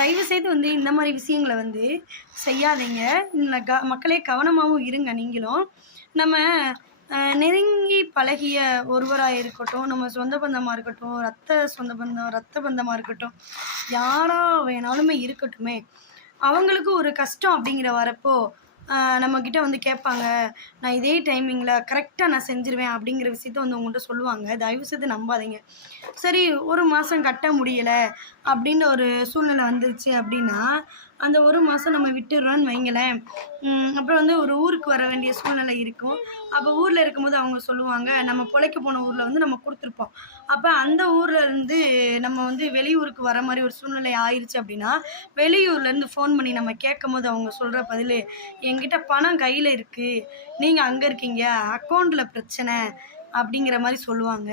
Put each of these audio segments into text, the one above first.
தயவுசெய்து வந்து இந்த மாதிரி விஷயங்களை வந்து செய்யாதீங்க. மக்களே கவனமாகவும் இருங்க நீங்களும். நம்ம நெருங்கி பழகிய ஒருவராக இருக்கட்டும், நம்ம சொந்த பந்தமாக இருக்கட்டும், ரத்த பந்தமாக இருக்கட்டும், யாராக வேணாலுமே இருக்கட்டுமே, அவங்களுக்கு ஒரு கஷ்டம் அப்படிங்கிற வரப்போ நம்மக்கிட்ட வந்து கேட்பாங்க. நான் இதே டைமிங்கில் கரெக்டாக நான் செஞ்சுருவேன் அப்படிங்கிற விஷயத்த வந்து உங்கள்கிட்ட சொல்லுவாங்க. தயவுசெய்து நம்பாதீங்க. சரி, ஒரு மாதம் கட்ட முடியலை அப்படின்னு ஒரு சூழ்நிலை வந்துருச்சு அப்படின்னா, அந்த ஒரு மாதம் நம்ம விட்டுடுறோன்னு வைங்களேன். அப்புறம் வந்து ஒரு ஊருக்கு வர வேண்டிய சூழ்நிலை இருக்கும். அப்போ ஊரில் இருக்கும்போது அவங்க சொல்லுவாங்க, நம்ம பிழைக்க போன ஊரில் வந்து நம்ம கொடுத்துருப்போம். அப்போ அந்த ஊரில் இருந்து நம்ம வந்து வெளியூருக்கு வர மாதிரி ஒரு சூழ்நிலை ஆயிடுச்சு அப்படின்னா, வெளியூர்லேருந்து ஃபோன் பண்ணி நம்ம கேட்கும்போது அவங்க சொல்கிற பதில், என்கிட்ட பணம் கையில் இருக்குது, நீங்கள் அங்கே இருக்கீங்க, அக்கௌண்ட்டில் பிரச்சனை அப்படிங்கிற மாதிரி சொல்லுவாங்க.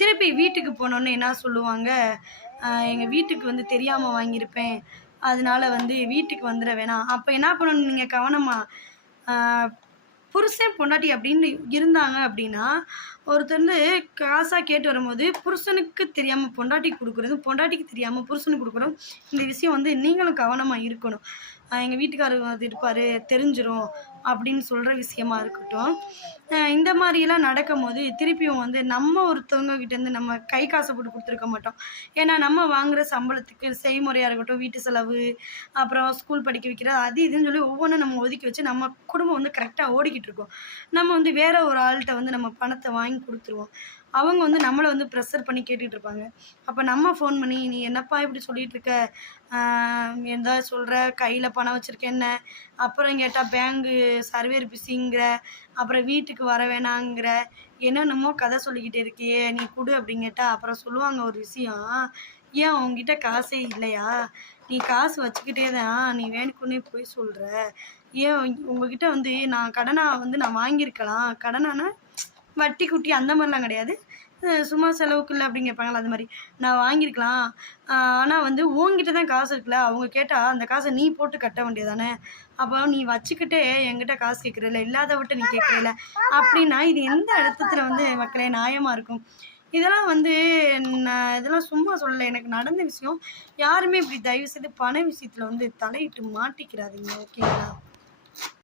திருப்பி வீட்டுக்கு போனோன்னே என்ன சொல்லுவாங்க, எங்கள் வீட்டுக்கு வந்து தெரியாமல் வாங்கியிருப்பேன், அதனால வந்து வீட்டுக்கு வந்துட வேணாம். அப்போ என்ன பண்ணணும் நீங்கள் கவனமாக, புருஷன் பொண்டாட்டி அப்படின்னு இருந்தாங்க அப்படின்னா, ஒருத்தர் வந்து காசாக கேட்டு வரும்போது புருஷனுக்கு தெரியாமல் பொண்டாட்டிக்கு கொடுக்குறதும், பொண்டாட்டிக்கு தெரியாமல் புருஷனுக்கு கொடுக்குறோம். இந்த விஷயம் வந்து நீங்களும் கவனமாக இருக்கணும். எங்கள் வீட்டுக்காரர் அது இருப்பார், தெரிஞ்சிடும் அப்படின்னு சொல்கிற விஷயமா இருக்கட்டும். இந்த மாதிரிலாம் நடக்கும்போது திருப்பியும் வந்து நம்ம ஒருத்தவங்ககிட்டேருந்து நம்ம கை காசை போட்டு கொடுத்துருக்க மாட்டோம். ஏன்னா நம்ம வாங்குகிற சம்பளத்துக்கு செய்முறையாக இருக்கட்டும், வீட்டு செலவு, அப்புறம் ஸ்கூல் படிக்க வைக்கிறது, அது இதுன்னு சொல்லி ஒவ்வொன்றும் நம்ம ஒதுக்கி வச்சு நம்ம குடும்பம் வந்து கரெக்டாக ஓடிக்கிட்டு இருக்கோம். நம்ம வந்து வேற ஒரு ஆள்கிட்ட வந்து நம்ம பணத்தை வாங்கி கொடுத்துருவோம். அவங்க வந்து நம்மளை வந்து ப்ரெஷர் பண்ணி கேட்டுட்டு இருப்பாங்க. அப்போ நம்ம ஃபோன் பண்ணி, நீ என்னப்பா இப்படி சொல்லிகிட்டு இருக்க, எதா சொல்கிற, கையில் பணம் வச்சுருக்கேன் என்ன, அப்புறம் கேட்டால் பேங்கு சர்வேர் பிஸிங்கிற, அப்புறம் வீட்டுக்கு வர வேணாங்கிற, என்னென்னமோ கதை சொல்லிக்கிட்டே இருக்கியே, நீ கொடு அப்படின்னு கேட்டால் அப்புறம் சொல்லுவாங்க ஒரு விஷயம், ஏன் உங்ககிட்ட காசே இல்லையா, நீ காசு வச்சுக்கிட்டே தான் நீ வேணுக்குன்னே போய் சொல்கிற, ஏன் உங்ககிட்ட வந்து நான் கடனாக வந்து நான் வாங்கியிருக்கலாம், கடனானா வட்டி குட்டி அந்த மாதிரிலாம் கிடையாது, சும்மா செலவுக்கு இல்லை அப்படின்னு கேட்பாங்களா, அது மாதிரி நான் வாங்கியிருக்கலாம், ஆனால் வந்து உங்ககிட்ட தான் காசு இருக்குல்ல, அவங்க கேட்டால் அந்த காசை நீ போட்டு கட்ட வேண்டியதானே, அப்போ நீ வச்சுக்கிட்டே என்கிட்ட காசு கேட்குறதில்ல, இல்லாதவட்ட நீ கேட்குறதில்ல அப்படின்னா இது எந்த அர்த்தத்தில் வந்து மக்களே நியாயமாக இருக்கும்? இதெல்லாம் வந்து நான் இதெல்லாம் சும்மா சொல்லலை, எனக்கு நடந்த விஷயம். யாருமே இப்படி தயவுசெய்து பண விஷயத்தில் வந்து தலையிட்டு மாட்டிக்கிறாதீங்க, ஓகேங்களா?